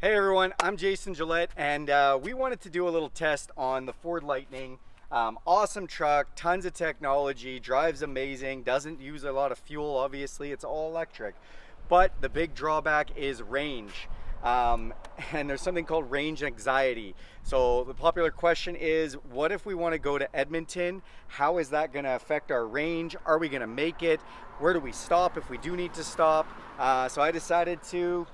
Hey everyone, I'm Jason Gillette, and we wanted to do a little test on the Ford Lightning. Awesome truck, tons of technology, drives amazing, doesn't use a lot of fuel, obviously, it's all electric. But the big drawback is range. And there's something called range anxiety. So the popular question is, what if we want to go to Edmonton? How is that going to affect our range? Are we going to make it? Where do we stop if we do need to stop? So I decided to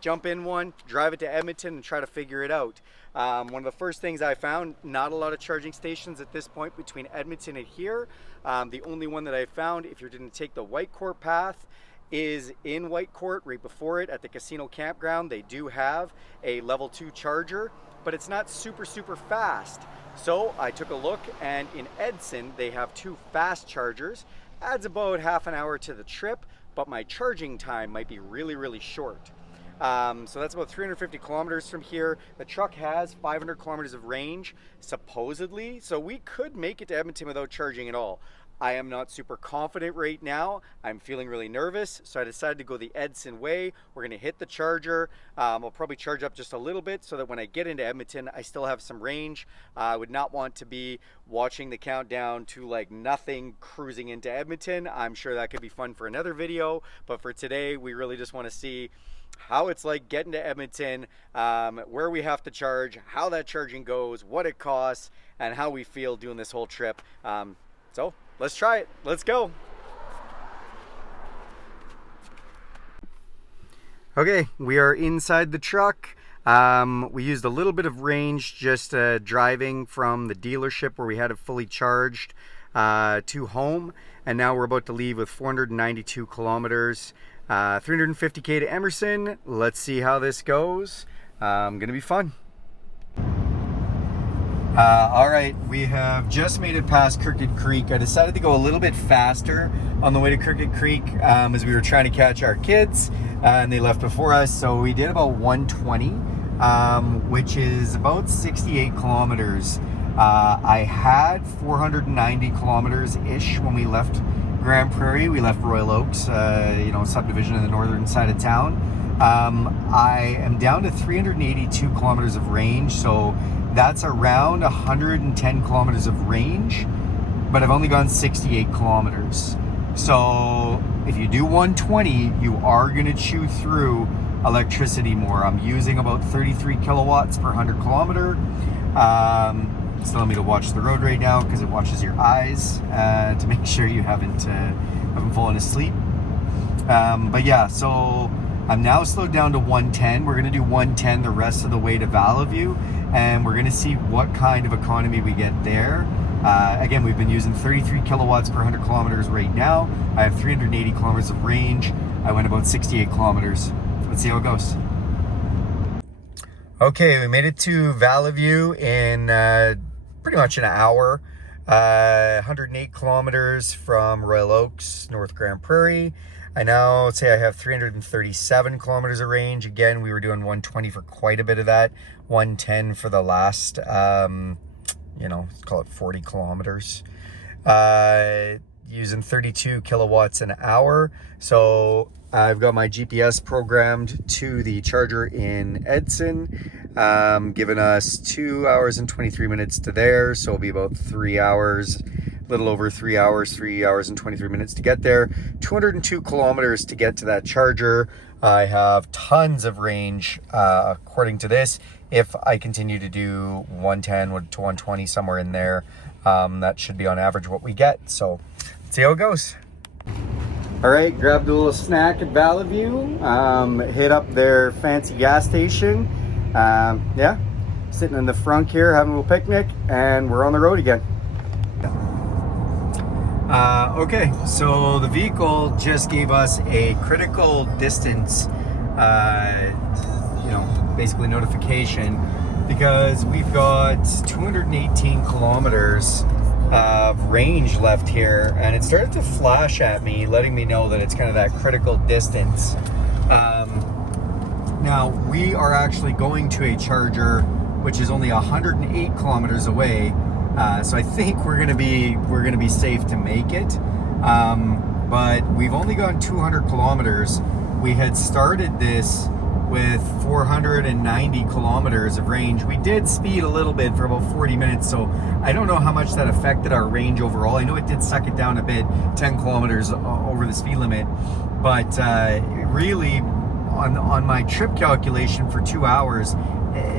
jump in one, drive it to Edmonton, and try to figure it out. One of the first things I found, not a lot of charging stations at this point between Edmonton and here. The only one that I found, if you're going to take the Whitecourt path, is in Whitecourt, right before it at the casino campground. They do have a level 2 charger, but it's not super fast. So I took a look, and in Edson they have 2 fast chargers. Adds about half an hour to the trip, but my charging time might be really short. So that's about 350 kilometers from here. The truck has 500 kilometers of range, supposedly, so we could make it to Edmonton without charging at all. I am not super confident right now. I'm feeling really nervous, so I decided to go the Edson way. We're gonna hit the charger. I'll probably charge up just a little bit so that when I get into Edmonton, I still have some range. I would not want to be watching the countdown to like nothing cruising into Edmonton. I'm sure that could be fun for another video, but for today, we really just wanna see how it's like getting to Edmonton, where we have to charge, how that charging goes, what it costs, and how we feel doing this whole trip. So let's try it. Let's go. Okay, we are inside the truck. We used a little bit of range just driving from the dealership where we had it fully charged to home, and now we're about to leave with 492 kilometers. 350k to Emerson. Let's see how this goes. Gonna be fun. All right, we have just made it past Crooked Creek. I decided to go a little bit faster on the way to Crooked Creek as we were trying to catch our kids, and they left before us. So we did about 120, which is about 68 kilometers. I had 490 kilometers-ish when we left Grande Prairie. We left Royal Oaks, subdivision in the northern side of town. I am down to 382 kilometers of range, so that's around 110 kilometers of range, but I've only gone 68 kilometers. So if you do 120, you are going to chew through electricity more. I'm using about 33 kilowatts per 100 kilometer. It's telling me to watch the road right now because it watches your eyes to make sure you haven't fallen asleep. But yeah, so I'm now slowed down to 110. We're going to do 110 the rest of the way to Valleyview, and we're going to see what kind of economy we get there. Again, we've been using 33 kilowatts per 100 kilometers right now. I have 380 kilometers of range. I went about 68 kilometers. Let's see how it goes. Okay, we made it to Valleyview in pretty much an hour. 108 kilometers from Royal Oaks, North Grande Prairie. I now say I have 337 kilometers of range. Again, we were doing 120 for quite a bit of that. 110 for the last, let's call it 40 kilometers. Using 32 kilowatts an hour. So I've got my GPS programmed to the charger in Edson, giving us 2 hours and 23 minutes to there. So it'll be about 3 hours, a little over 3 hours, 3 hours and 23 minutes to get there. 202 kilometers to get to that charger. I have tons of range, according to this. If I continue to do 110 to 120, somewhere in there, that should be on average what we get. So let's see how it goes. All right, grabbed a little snack at Valleyview, hit up their fancy gas station. Yeah, sitting in the front here, having a little picnic, and we're on the road again. Okay, so the vehicle just gave us a critical distance, basically notification, because we've got 218 kilometers of range left here, and it started to flash at me, letting me know that it's kind of that critical distance. Now we are actually going to a charger which is only 108 kilometers away, so I think we're gonna be safe to make it. But we've only gone 200 kilometers. We had started this with 490 kilometers of range. We did speed a little bit for about 40 minutes, so I don't know how much that affected our range overall. I know it did suck it down a bit, 10 kilometers over the speed limit, but really on my trip calculation for 2 hours,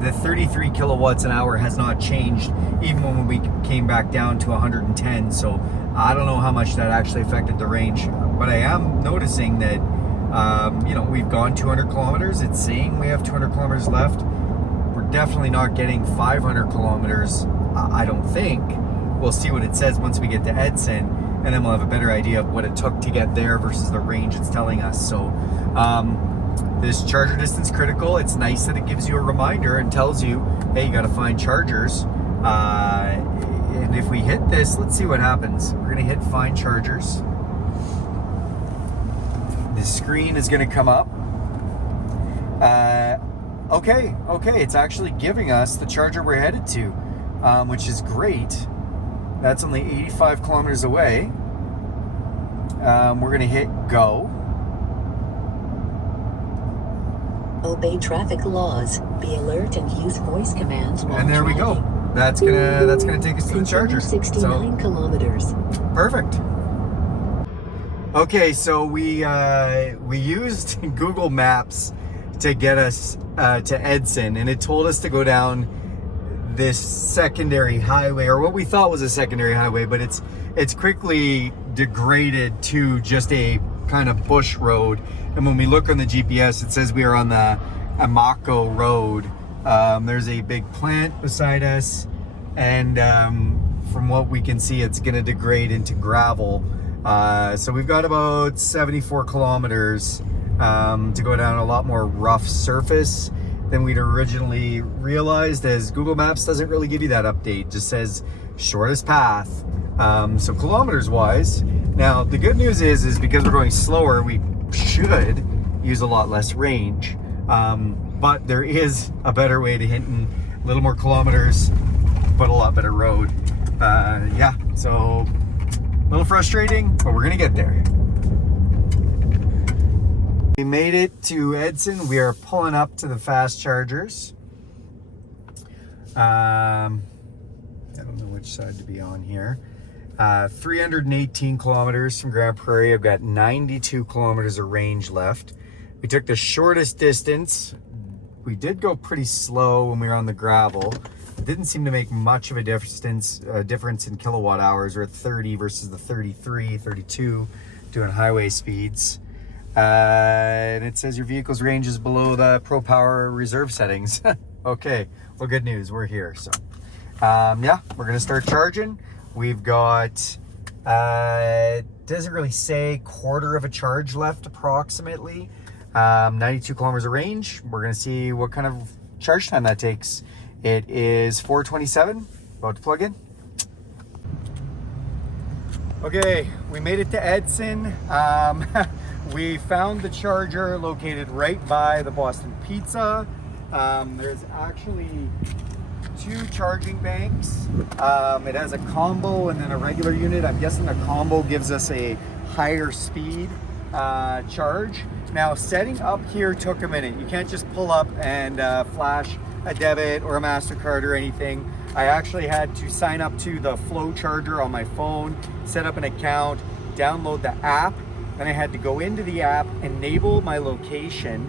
the 33 kilowatts an hour has not changed even when we came back down to 110. So I don't know how much that actually affected the range, but I am noticing that you know, we've gone 200 kilometers. It's saying we have 200 kilometers left. We're definitely not getting 500 kilometers, I don't think. We'll see what it says once we get to Edson, and then we'll have a better idea of what it took to get there versus the range it's telling us. So this charger distance critical, it's nice that it gives you a reminder and tells you, hey, you got to find chargers. And if we hit this, let's see what happens. We're going to hit find chargers. The screen is going to come up. Okay, it's actually giving us the charger we're headed to, which is great. That's only 85 kilometers away. We're going to hit go. Obey traffic laws. Be alert and use voice commands while and there driving. we go. That's gonna take us to the charger. 69 kilometers. Perfect. Okay, so we used Google Maps to get us to Edson, and it told us to go down this secondary highway, or what we thought was a secondary highway, but it's quickly degraded to just a kind of bush road. And when we look on the GPS, it says we are on the Amaco Road. There's a big plant beside us, and from what we can see, it's gonna degrade into gravel. So we've got about 74 kilometers to go down a lot more rough surface than we'd originally realized, as Google Maps doesn't really give you that update. It just says shortest path. So kilometers wise, now the good news is because we're going slower, we should use a lot less range. But there is a better way to hitting a little more kilometers, but a lot better road. Yeah, so a little frustrating, but we're gonna get there. We made it to Edson. We are pulling up to the fast chargers. I don't know which side to be on here. 318 kilometers from Grande Prairie. I've got 92 kilometers of range left. We took the shortest distance. We did go pretty slow when we were on the gravel. It didn't seem to make much of a difference in kilowatt hours. We're at 30 versus the 33, 32 doing highway speeds. And it says your vehicle's range is below the Pro Power reserve settings. Okay, well, good news, we're here. So yeah, we're gonna start charging. We've got, doesn't really say, quarter of a charge left approximately. 92 kilometers of range. We're gonna see what kind of charge time that takes. It is 4:27, about to plug in. Okay, we made it to Edson. We found the charger located right by the Boston Pizza. There's actually 2 charging banks. It has a combo and then a regular unit. I'm guessing the combo gives us a higher speed charge. Now, setting up here took a minute. You can't just pull up and flash a debit or a MasterCard or anything. I actually had to sign up to the Flow charger on my phone, set up an account, download the app. Then I had to go into the app, enable my location,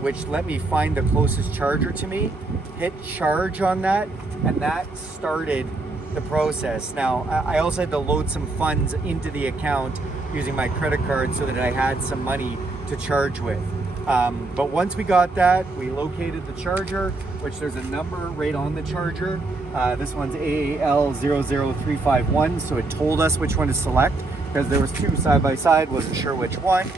which let me find the closest charger to me, hit charge on that, and that started the process. Now, I also had to load some funds into the account using my credit card so that I had some money to charge with. But once we got that, we located the charger, which there's a number right on the charger. This one's AAL00351, so it told us which one to select because there was 2 side by side, wasn't sure which one.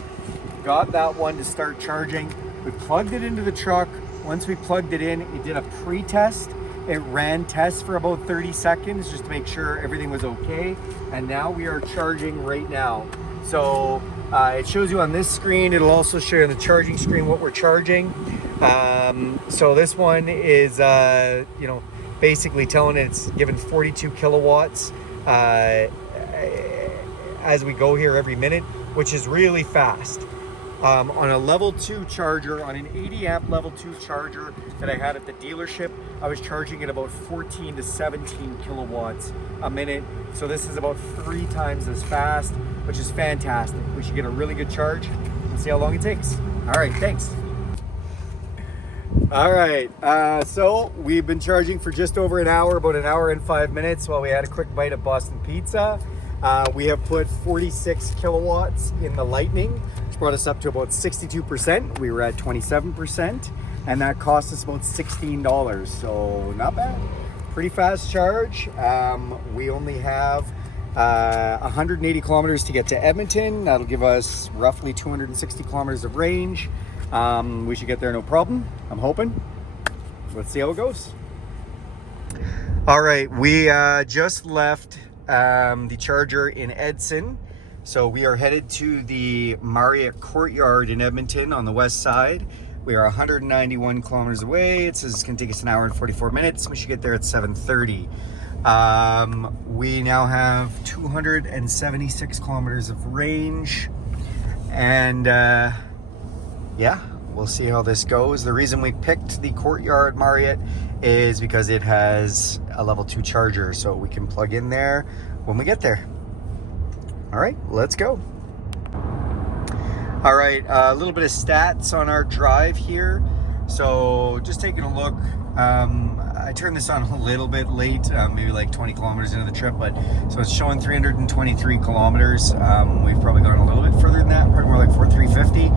Got that one to start charging. We plugged it into the truck. Once we plugged it in, it did a pre-test. It ran tests for about 30 seconds just to make sure everything was okay. And now we are charging right now. So it shows you on this screen. It'll also show you on the charging screen what we're charging. So this one is, you know, basically telling it it's given 42 kilowatts as we go here every minute, which is really fast. On a level 2 charger, on an 80 amp level 2 charger that I had at the dealership, I was charging at about 14 to 17 kilowatts a minute. So this is about 3 times as fast, which is fantastic. We should get a really good charge and see how long it takes. All right, thanks. All right, so we've been charging for just over an hour, about an hour and 5 minutes while we had a quick bite of Boston pizza. We have put 46 kilowatts in the Lightning, which brought us up to about 62%. We were at 27%, and that cost us about $16, so not bad. Pretty fast charge. We only have 180 kilometers to get to Edmonton. That'll give us roughly 260 kilometers of range. We should get there no problem, I'm hoping. Let's see how it goes. All right, we just left the charger in Edson. So we are headed to the Marriott Courtyard in Edmonton on the west side. We are 191 kilometers away. It says it's gonna take us an hour and 44 minutes. We should get there at 7:30. We now have 276 kilometers of range. And yeah, we'll see how this goes. The reason we picked the Courtyard Marriott is because it has a level 2 charger, so we can plug in there when we get there. All right, let's go. All right, a little bit of stats on our drive here. So just taking a look, I turned this on a little bit late, maybe like 20 kilometers into the trip, but so it's showing 323 kilometers. We've probably gone a little bit further than that, probably more like 350.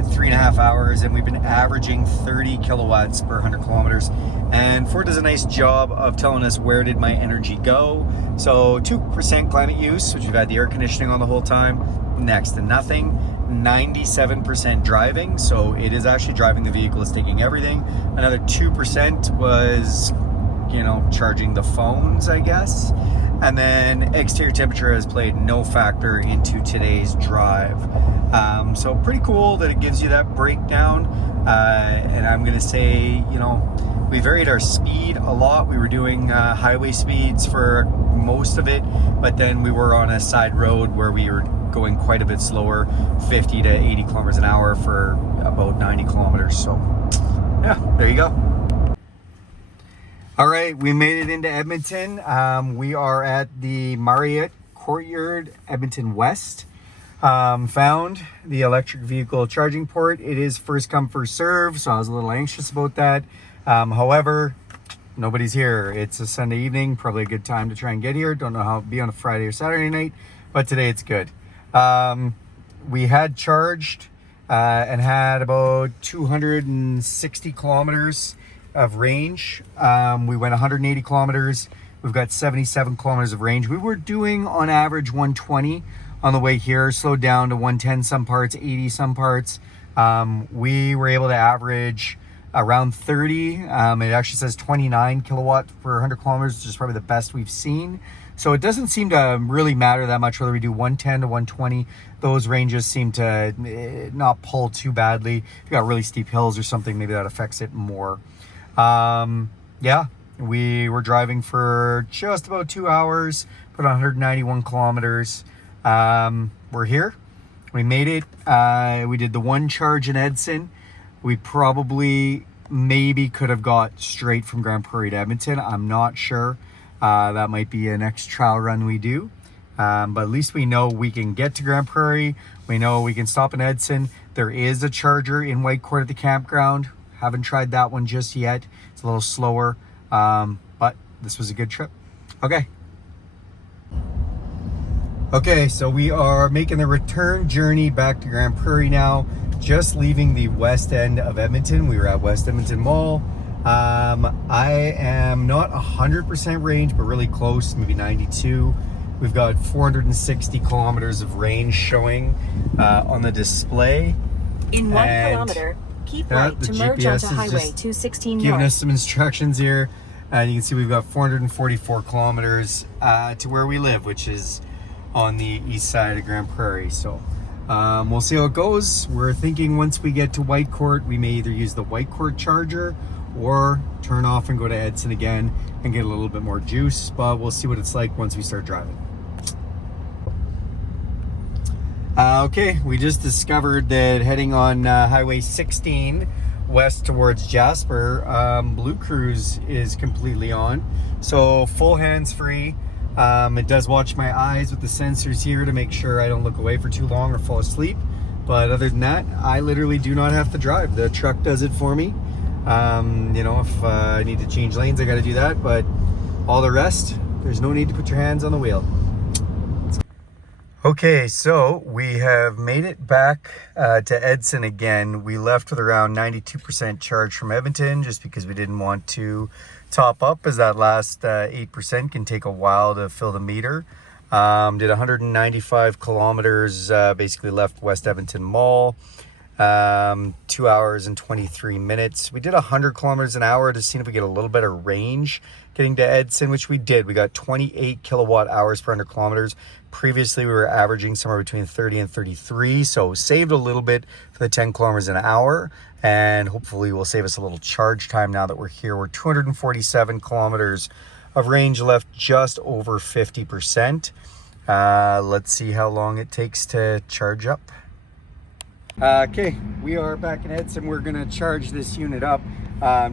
3.5 hours, and we've been averaging 30 kilowatts per 100 kilometers. And Ford does a nice job of telling us where did my energy go. So 2% climate use, which we've had the air conditioning on the whole time, next to nothing. 97% driving, so it is actually driving the vehicle, it's taking everything. Another 2% was, you know, charging the phones, I guess. And then exterior temperature has played no factor into today's drive. So pretty cool that it gives you that breakdown. And I'm gonna say, you know, we varied our speed a lot. We were doing highway speeds for most of it, but then we were on a side road where we were going quite a bit slower, 50 to 80 kilometers an hour for about 90 kilometers. So yeah, there you go. All right, we made it into Edmonton. We are at the Marriott Courtyard, Edmonton West. Found the electric vehicle charging port. It is first come, first serve, so I was a little anxious about that. However, nobody's here. It's a Sunday evening, probably a good time to try and get here. Don't know how it'll be on a Friday or Saturday night, but today it's good. We had charged and had about 260 kilometers of range. We went 180 kilometers. We've got 77 kilometers of range. We were doing on average 120 on the way here, slowed down to 110 some parts, 80 some parts. We were able to average around 30. It actually says 29 kilowatt per 100 kilometers, which is probably the best we've seen. So it doesn't seem to really matter that much whether we do 110 to 120. Those ranges seem to not pull too badly. If you got really steep hills or something, maybe that affects it more. Yeah, we were driving for just about 2 hours, put on 191 kilometers. We're here. We made it. We did the one charge in Edson. We probably maybe could have got straight from Grande Prairie to Edmonton. I'm not sure. That might be a next trial run we do. But at least we know we can get to Grande Prairie. We know we can stop in Edson. There is a charger in Whitecourt at the campground. Haven't tried that one just yet. It's a little slower, but this was a good trip. Okay, so we are making the return journey back to Grande Prairie now. Just leaving the west end of Edmonton. We were at West Edmonton Mall. I am not 100% range, but really close, maybe 92. We've got 460 kilometers of range showing on the display. In 1 kilometer, keep right to merge onto Highway 216 north. Giving us some instructions here. And you can see we've got 444 kilometers to where we live, which is on the east side of Grande Prairie. So we'll see how it goes. We're thinking once we get to Whitecourt, we may either use the Whitecourt charger or turn off and go to Edson again and get a little bit more juice, but we'll see what it's like once we start driving. Okay, we just discovered that heading on Highway 16 west towards Jasper, Blue Cruise is completely on. So full hands-free. It does watch my eyes with the sensors here to make sure I don't look away for too long or fall asleep. But other than that, I literally do not have to drive. The truck does it for me. You know, if I need to change lanes, I got to do that. But all the rest, there's no need to put your hands on the wheel. Okay, so we have made it back to Edson again. We left with around 92% charge from Edmonton just because we didn't want to top up, as that last 8% can take a while to fill the meter. Did 195 kilometers, basically left West Edmonton Mall. 2 hours and 23 minutes. We did 100 kilometers an hour to see if we get a little better range getting to Edson, which we did. We got 28 kilowatt hours per 100 kilometers. Previously, we were averaging somewhere between 30 and 33, so saved a little bit for the 10 kilometers an hour, and hopefully will save us a little charge time now that we're here. We're 247 kilometers of range left, just over 50%. Let's see how long it takes to charge up. Okay, we are back in Edson. We're gonna charge this unit up.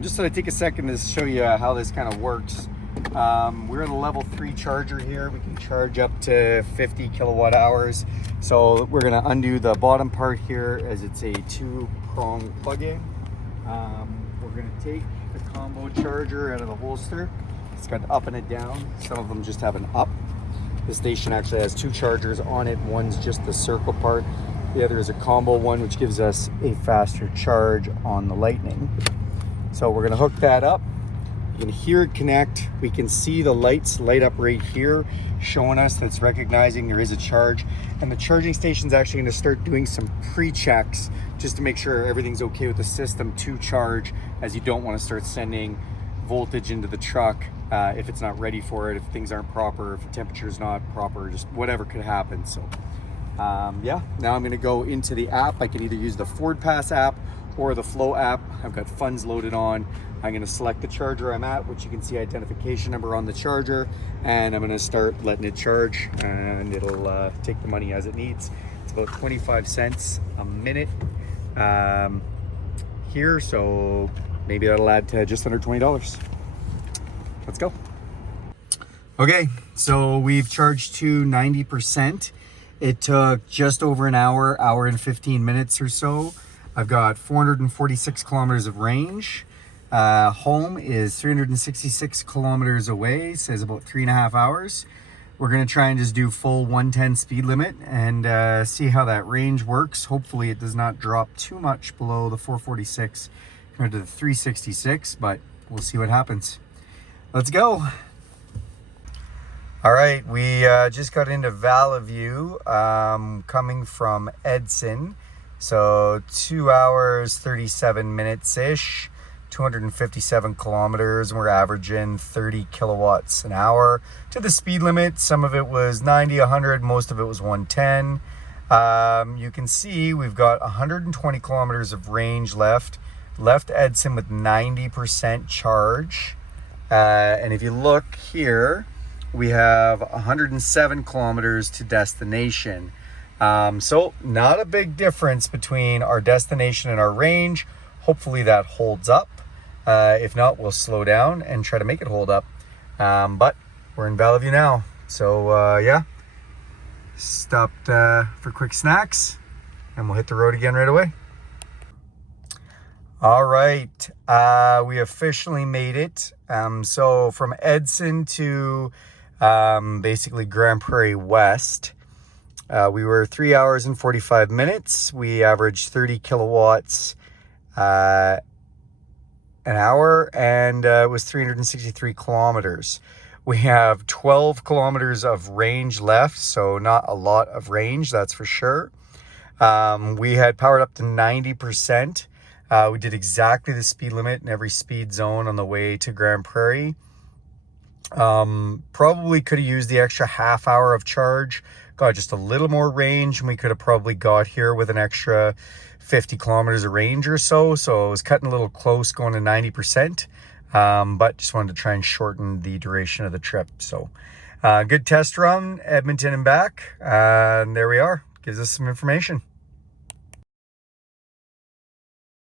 Just so I take a second to show you how this kind of works. We're at a level 3 charger here. We can charge up to 50 kilowatt hours. So we're gonna undo the bottom part here as it's a 2-prong plug-in. We're gonna take the combo charger out of the holster. It's got up and a down. Some of them just have an up. The station actually has 2 chargers on it. One's just the circle part. The other is a combo one, which gives us a faster charge on the Lightning. So we're gonna hook that up. You can hear it connect. We can see the lights light up right here, showing us that's recognizing there is a charge. And the charging station's actually gonna start doing some pre-checks just to make sure everything's okay with the system to charge, as you don't wanna start sending voltage into the truck if it's not ready for it, if things aren't proper, if the temperature's not proper, just whatever could happen. So yeah, now I'm gonna go into the app. I can either use the Ford Pass app or the Flow app. I've got funds loaded on. I'm gonna select the charger I'm at, which you can see identification number on the charger, and I'm gonna start letting it charge, and it'll take the money as it needs. It's about 25 cents a minute here, so maybe that'll add to just under $20. Let's go. Okay, so we've charged to 90%. It took just over an hour and 15 minutes or so. I've got 446 kilometers of range. Home is 366 kilometers away, says about 3.5 hours. We're gonna try and just do full 110 speed limit and see how that range works. Hopefully it does not drop too much below the 446 compared to the 366, but we'll see what happens. Let's go. All right, we just got into Valley coming from Edson. So 2 hours, 37 minutes-ish, 257 kilometers, and we're averaging 30 kilowatts an hour to the speed limit. Some of it was 90, 100, most of it was 110. You can see we've got 120 kilometers of range left Edson with 90% charge. And if you look here, we have 107 kilometers to destination. So not a big difference between our destination and our range. Hopefully that holds up. If not, we'll slow down and try to make it hold up. But we're in Valley now. So yeah, stopped for quick snacks and we'll hit the road again right away. All right, we officially made it. So from Edson to basically Grande Prairie West, we were 3 hours and 45 minutes. We averaged 30 kilowatts an hour, and it was 363 kilometers. We have 12 kilometers of range left, so not a lot of range, that's for sure. We had powered up to 90%. We did exactly the speed limit in every speed zone on the way to Grande Prairie. Probably could have used the extra half hour of charge, got just a little more range, and we could have probably got here with an extra 50 kilometers of range or so. So it was cutting a little close going to 90%, but just wanted to try and shorten the duration of the trip. So good test run, Edmonton and back, and there we are. gives us some information.